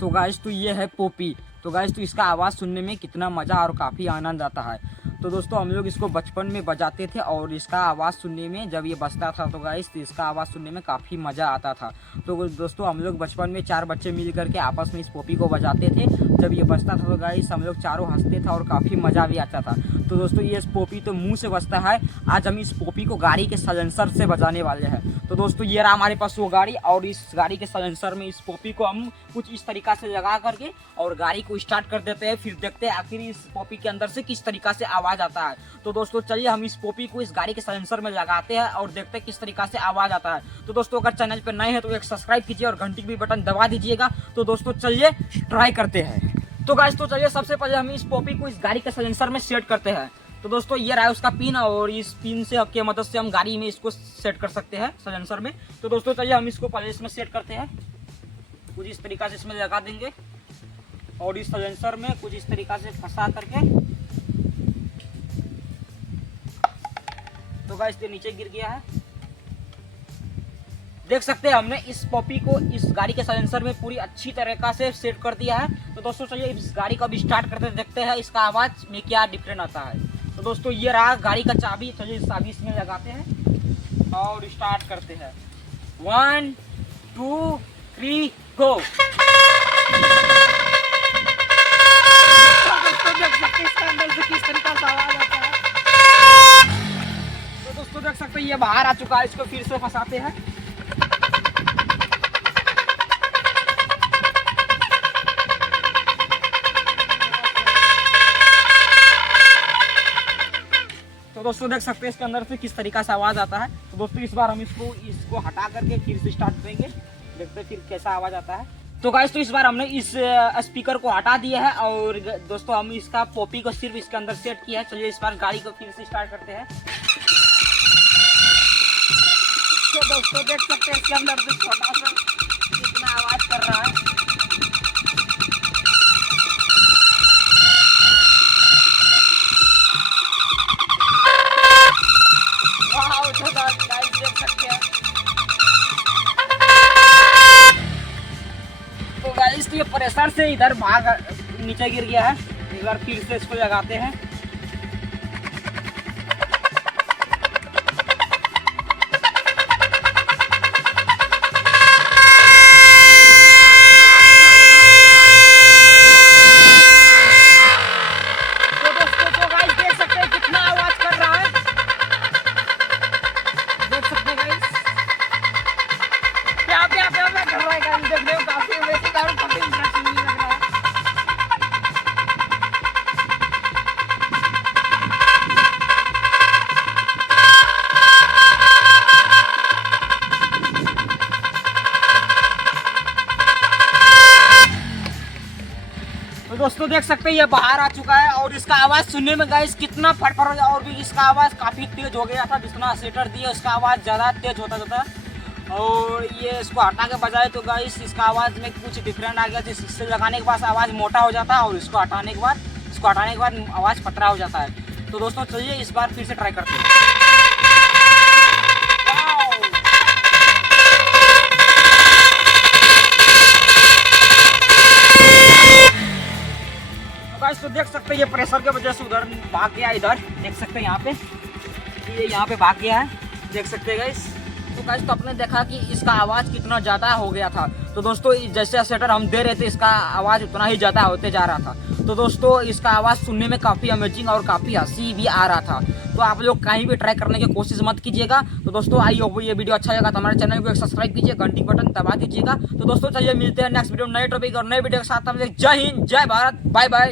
तो गाइस तो ये है पोपी। तो गाइस तो इसका आवाज़ सुनने में कितना मज़ा और काफ़ी आनंद आता है। तो दोस्तों हम लोग इसको बचपन में बजाते थे और इसका आवाज़ सुनने में जब ये बजता था तो गाइस तो इसका आवाज़ सुनने में काफ़ी मज़ा आता था। तो दोस्तों हम लोग बचपन में 4 बच्चे मिल करके आपस में इस पोपी को बजाते थे। जब ये बजता था तो गाइस हम लोग चारों हंसते थे और काफ़ी मज़ा भी आता था। तो दोस्तों ये पोपी तो मुँह से बजता है। आज हम इस पोपी को गाड़ी के साइलेंसर से बजाने वाले हैं। तो दोस्तों ये रहा हमारे पास वो गाड़ी और इस गाड़ी के साइलेंसर में इस पोपी को हम कुछ इस तरीक़ा से लगा करके और गाड़ी को स्टार्ट कर देते हैं। फिर देखते हैं आखिर इस पोपी के अंदर से किस तरीक़ा से आवाज़ आता है। तो दोस्तों चलिए हम इस पोपी को इस गाड़ी के साइलेंसर में लगाते हैं और देखते हैं किस तरीक़ा से आवाज़ आता है। तो दोस्तों अगर चैनल पर नए हैं तो एक सब्सक्राइब कीजिए और घंटी भी बटन दबा दीजिएगा। तो दोस्तों चलिए ट्राई करते हैं। तो गाइस तो चलिए सबसे पहले हम इस पोपी को इस गाड़ी के साइलेंसर में सेट करते हैं। तो दोस्तों ये रहा है उसका पिन और इस पिन से की मदद से हम गाड़ी में इसको सेट कर सकते हैं साइलेंसर में। तो दोस्तों चलिए हम इसको पहले इसमें सेट करते हैं। कुछ इस तरीक़ा से इसमें लगा देंगे और इस साइलेंसर में कुछ इस तरीक़ा से फंसा करके। तो गाइस ये नीचे गिर गया है, देख सकते हैं हमने इस पॉपी को इस गाड़ी के साइलेंसर में पूरी अच्छी तरीक़ा से सेट कर दिया है। तो दोस्तों चलिए इस गाड़ी को अब स्टार्ट करते देखते हैं इसका आवाज़ में क्या डिफरेंट आता है। तो दोस्तों ये रहा गाड़ी का चाबी। चलिए इस चाबी इसमें लगाते हैं और स्टार्ट करते हैं। 1 2 3 गो। तो दोस्तों देख सकते हैं ये बाहर आ चुका है। इसको फिर से फंसाते हैं। तो दोस्तों देख सकते हैं इसके अंदर से किस तरीक़ा से आवाज़ आता है। तो दोस्तों इस बार हम इसको हटा करके फिर से स्टार्ट करेंगे, देखते हैं फिर कैसा आवाज़ आता है। तो गाइस तो इस बार हमने इस स्पीकर को हटा दिया है और दोस्तों हम इसका पॉपी को सिर्फ इसके अंदर सेट किया है। चलिए इस बार गाड़ी को फिर से स्टार्ट करते हैं। तो दोस्तों देख सकते हैं इसके अंदर से छोटा सा कितना आवाज़ कर रहा है। देख सकते हैं। तो गाइस तो ये प्रेशर से इधर भाग नीचे गिर गया है। एक बार फिर से इसको लगाते हैं। तो दोस्तों तो गाइस देख सकते हैं कितना आवाज कर रहा है। देख सकते हैं गाइस क्या कर रहा है गाइस। देखने में काफी अमेजिंग और काफी इंटरेस्टिंग लग रहा है। तो दोस्तों देख सकते हैं ये बाहर आ चुका है और इसका आवाज़ सुनने में गाइस कितना फटफट और भी इसका आवाज़ काफ़ी तेज हो गया था। जितना सेटर दिया उसका आवाज़ ज़्यादा तेज होता जाता और ये इसको हटा के बजाए तो गाइस इसका आवाज़ में कुछ डिफरेंट आ गया। इससे लगाने के बाद आवाज़ मोटा हो जाता है और इसको हटाने के बाद आवाज़ पतला हो जाता है। तो दोस्तों चलिए इस बार फिर से ट्राई करते हैं। तो देख सकते हैं ये प्रेशर के वजह से उधर भाग गया। इधर देख सकते हैं यहाँ पे ये यहाँ पे भाग गया है, देख सकते हैं गाइस। तो गाइस तो आपने देखा कि इसका आवाज़ कितना ज़्यादा हो गया था। तो दोस्तों जैसे सेटर हम दे रहे थे इसका आवाज़ उतना ही ज़्यादा होते जा रहा था। तो दोस्तों इसका आवाज़ सुनने में काफ़ी अमेजिंग और काफ़ी हंसी भी आ रहा था। तो आप लोग कहीं भी ट्राई करने की कोशिश मत कीजिएगा। तो दोस्तों आई होप ये वीडियो अच्छा लगा तो हमारे चैनल को सब्सक्राइब कीजिए, घंटी बटन दबा दीजिएगा। तो दोस्तों चलिए मिलते हैं नेक्स्ट वीडियो नए टॉपिक और नए वीडियो के साथ। जय हिंद, जय भारत, बाय बाय।